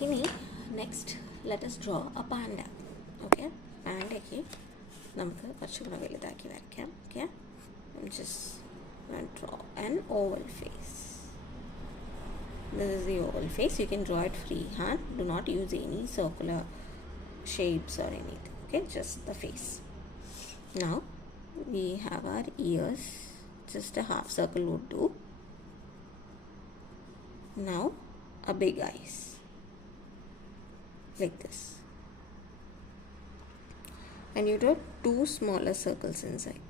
Ini next let us draw a panda. Okay, panda ki namukku കുറച്ചുകൂടെ വലുതാക്കി വരയ്ക്കാം. Okay, I'm just going to draw an oval face. This is the oval face. You can draw it freehand. Do not use any circular shapes or anything. Okay, just the face. Now we have our ears. Just a half circle would do. Now a big eyes like this, and you draw two smaller circles inside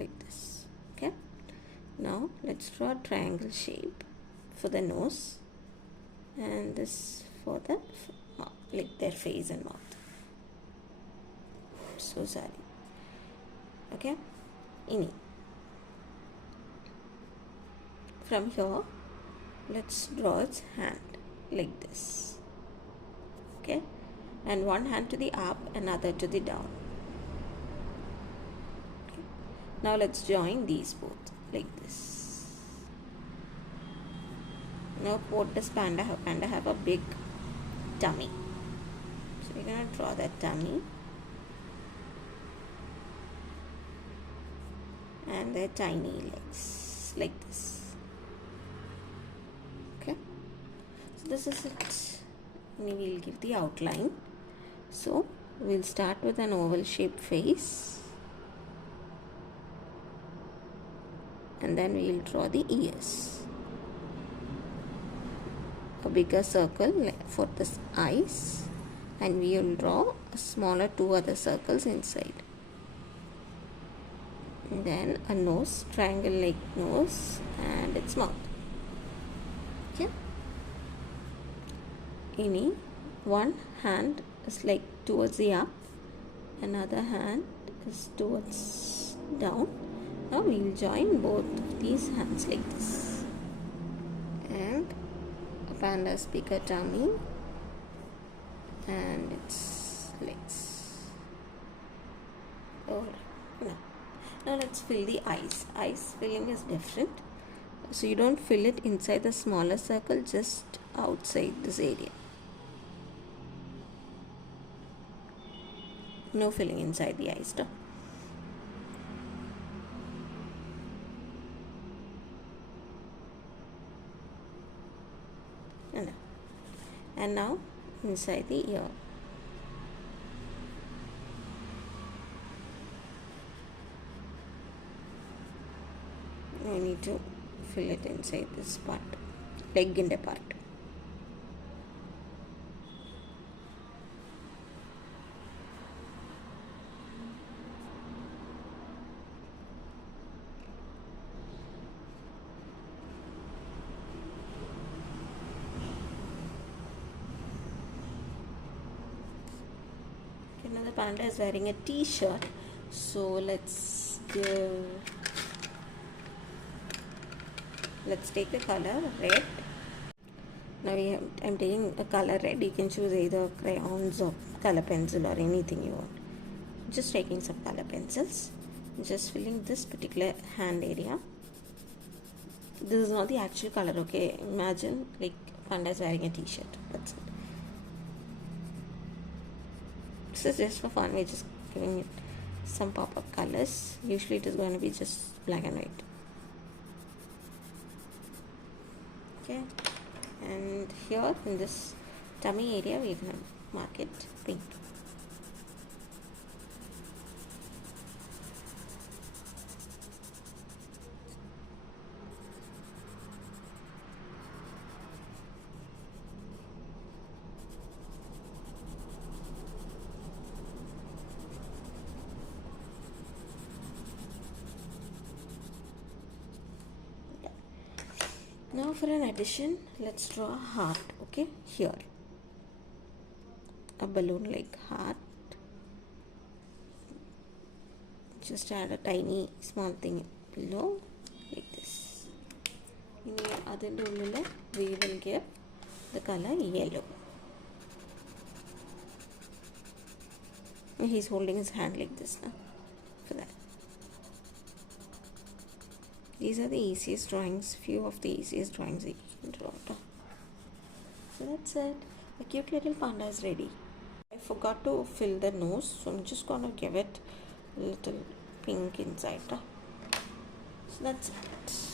like this. Okay, now let's draw a triangle shape for the nose, and this for the like their face and mouth. So sorry. Okay, ini from here let's draw its hand like this. Okay, and one hand to the up, another to the down. Okay. Now let's join these both like this. Now what does panda have? Panda have a big tummy, so we're going to draw that tummy and their tiny legs like this. Okay, so this is it. We will give the outline. So we'll start with an oval shaped face, and then we'll draw the ears, a bigger circle for the eyes, and we will draw a smaller two other circles inside, and then a nose, triangle like nose, and its mouth. Okay, ini one hand is like towards the up, another hand is towards down. Now we will join both of these hands like this, and a panda's bigger tummy and its legs. Now let's fill the eyes. Eyes filling is different, so you don't fill it inside the smaller circle, just outside this area. No filling inside the eyes though. And now inside the ear. I need to fill it inside this part, leg in the part. Now the panda is wearing a t-shirt, so let's take the color red. Now I'm taking a color red. You can choose either crayons or color pencil or anything you want. Just taking some color pencils, just filling this particular hand area. This is not the actual color, okay? Imagine like panda is wearing a t-shirt. That's it. This is just for fun. We're just giving it some pop-up colors. Usually it is going to be just black and white. Okay, and here in this tummy area we're going to mark it pink. Now for an addition, let's draw a heart. Okay, here a balloon like heart. Just add a tiny small thing below like this. In the other doodle we will give the color yellow. He's holding his hand like this now for that. These are the easiest drawings, few of the easiest drawings you can draw. So that's it. The cute little panda is ready. I forgot to fill the nose, so I'm just gonna give it a little pink inside. So that's it.